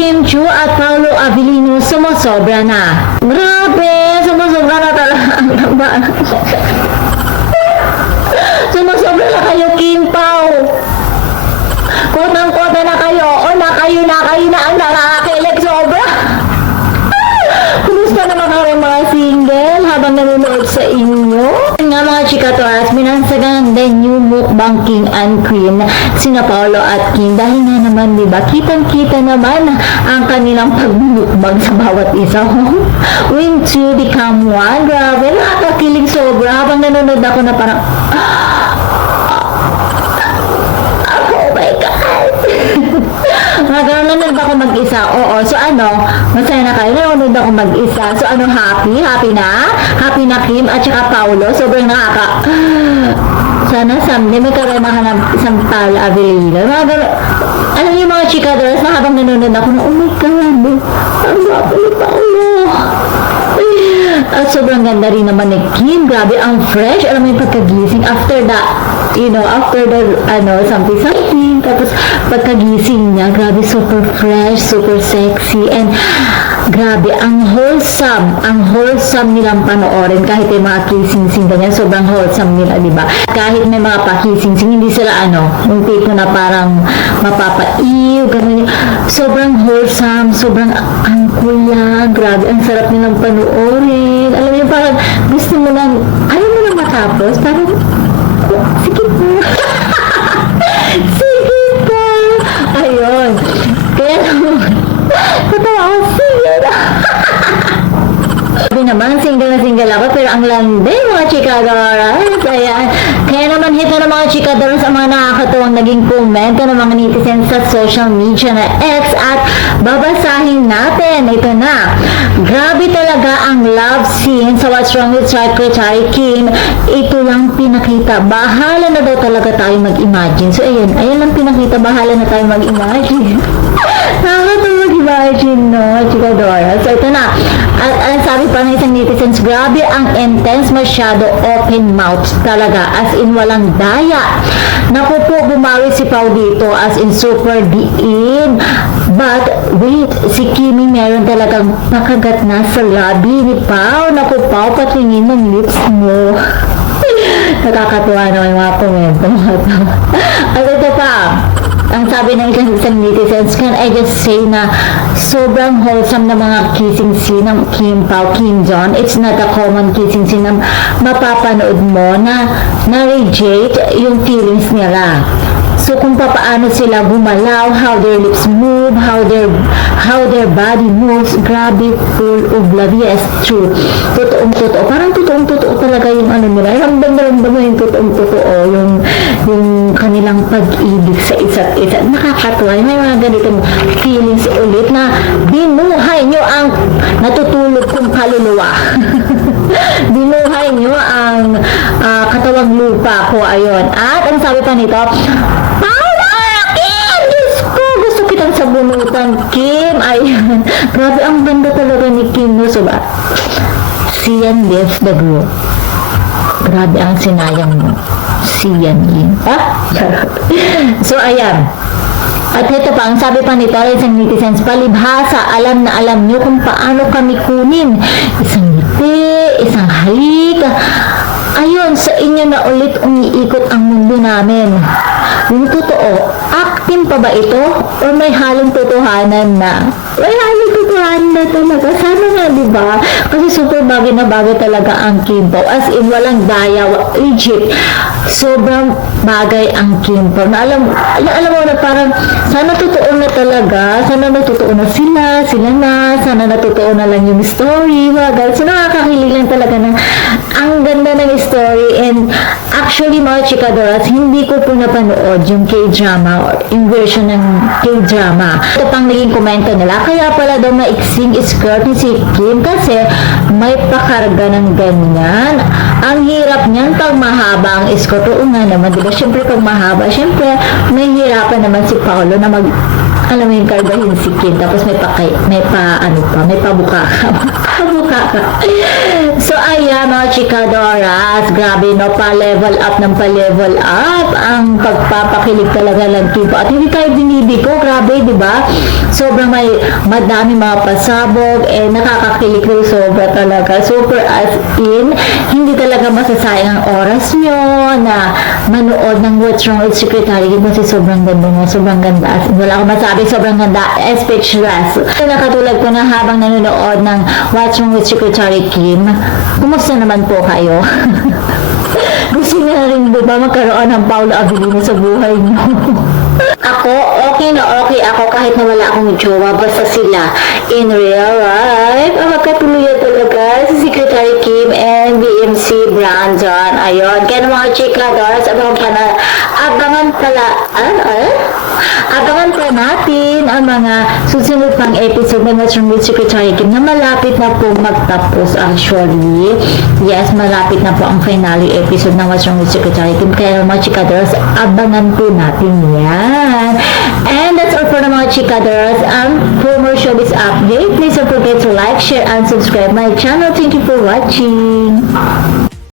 Kim Chiu at Paolo Avellino sumusobra na. Grabe, sumusobra na talaga ang laban. Sumusobra na kayo, Kim Pao. Kotang-kota na kayo. O, na kayo na ang nakakakilig sobra. Kumusta naman kayo mga single habang nanonood sa inyo? Nga mga chikatoras, binansagan the new mukbang King and Queen, sina Paolo at Kim. Dahil nga naman, diba, kitang-kita naman ang kanilang pagmumukbang sa bawat isa. Win to become one. Grabe, nakakakilig sobra. Habang nanonood ako na parang, oh my God! Nanonood ako mag-isa. Oo. So ano, masaya na kayo. Nanonood ako mag-isa. So ano, happy? Happy na? Happy na Kim at saka Paolo. Sobrang sana someday magkaroon ka ng isang Paolo Avellino. Alam niyo mga chikadoras na habang nanonood ako na, oh my God, ang guwapo ni Paolo. At sobrang ganda rin naman ni Kim. Grabe, ang fresh. Alam mo yung pagkagising after the something. Tapos pagkagising niya, grabe, super fresh, super sexy, and grabe, ang wholesome nilang panoorin. Kahit may mga kissing-sing ganyan, sobrang wholesome nila, diba? Kahit may mga pa-kissing-sing, hindi sila yung tipo na parang mapapaiw, ganun. Sobrang wholesome, sobrang angkula, grabe, ang sarap nilang panoorin. Alam mo, parang gusto mo lang, ayaw mo lang matapos, parang, sige po. Sige po. Ayun. Kaya naman, natawa ako, sige na. Sabi naman, single na single ako, pero ang landi, mga chikadoras. Ayan. Kaya naman, hit na ng mga chikadoras ang mga nakakatuwang naging komento ng mga netizens sa social media na X at babasahin natin. Ito na. Grabe talaga ang love scene sa What's Wrong with Secretary Kim. Ito lang pinakita. Bahala na daw talaga tayo mag-imagine. So, ayan lang pinakita. Bahala na tayo mag-imagine. Nakakatuwa mag-imagine, no? Chikadora. So, ito na. At sabi pa ng isang netizens, grabe ang intense, masyado open mouth talaga. As in, walang daya. Naku po, bumawi si Pao dito. As in, super diin. But, wait, si Kimi meron talagang nakagat na sa labi ni Pao. Naku, Pao, patingin ng lips mo. Nakakatuwa naman yung mga komento. At ito pa, ang sabi ng isang netizens, can I just say na sobrang wholesome na mga kissing scene ng Kim Pao, Kim Jong. It's not a common kissing scene na mapapanood mo na na-reject yung feelings nila. So kung paano sila gumalaw, how their lips move, how their body moves, grabe, full of love. Yes, true. Totoong-totoo. Parang totoong-totoo talaga yung nila. Ramdam mo yung totoong-totoo, yung kanilang pag-ibig sa isa't isa. Nakakatuwa. May mga ganitong feelings ulit na binuhay nyo ang natutulog kong kaluluwa. Binuhay nyo ang katawang lupa ko. Ayun. At ang sabi pa nito, sa bunutan, Kim. Ayan. Grabe, ang ganda talaga ni Kim, no? So, ba? Sian left the group. Grabe ang sinayang mo. Sian Lim. So, ayan. At ito pa, ang sabi pa nito, isang netizens, palibhasa, alam na alam nyo kung paano kami kunin. Isang ngiti, isang halik. Ayun, sa inyo na ulit umiikot ang mundo namin. Yung totoo, acting pa ba ito? O may halong totohanan na? May halong totohanan na talaga. Sana nga, diba? Kasi super bagay na bagay talaga ang Kim Pao. As in, walang daya, legit. Sobrang bagay ang Kim Pao. Na alam mo na parang, sana totoo na talaga. Sana natotoo na sila na. Sana natotoo na lang yung story. Bagay. So, nakakakilig lang talaga na ang ganda ng story. And actually, mga chikadoras, hindi ko po napanood yung K-drama or yung version ng K-drama. Ito pang naging komento nila. Kaya pala daw maiksing skirt ni si Kim kasi may pakarga ng ganyan. Ang hirap niyan pag mahaba ang skirt. Oo nga naman, diba? Siyempre pag mahaba, siyempre may hirapan naman si Paolo na Alam mo yung karbahin si Kim, tapos may pabuka ka. Pabuka ka. So, ayan, mga chikadoras, grabe, no, pa-level up ng pa-level up ang pagpapakilig talaga ng Kim. At hindi tayo binibigo, grabe, di ba? Sobrang madami mga pasabog, nakakakilig rin sobra talaga. Super as in, hindi talaga masasayang ang oras nyo na manood ng What's Wrong with Secretary Kim kasi sobrang ganda nga, sobrang ganda. As in, wala akong masabi, sobrang ganda, speechless. So, nakatulad ko na habang nanonood ng What's Wrong with Secretary Kim, kumusta naman po kayo? Gusto niyo na rin ba magkaroon ng Paolo Abilino sa buhay niyo? Ako, okay na okay ako kahit na wala akong jowa, basta sila in real life. Ang magkatuluyan talaga si Secretary Kim and BMC Brandon. Ayun, kaya ng mga chikadoras, abangan pa natin ang mga susunod pang episode ng What's Wrong with Secretary Kim na malapit na po magtapos actually. Yes, malapit na po ang finale episode ng What's Wrong with Secretary Kim. Kaya mga chikadoras, abangan po natin yan. And that's all for the mga chikadoras. For more showbiz update, please don't forget to like, share, and subscribe my channel. Thank you for watching.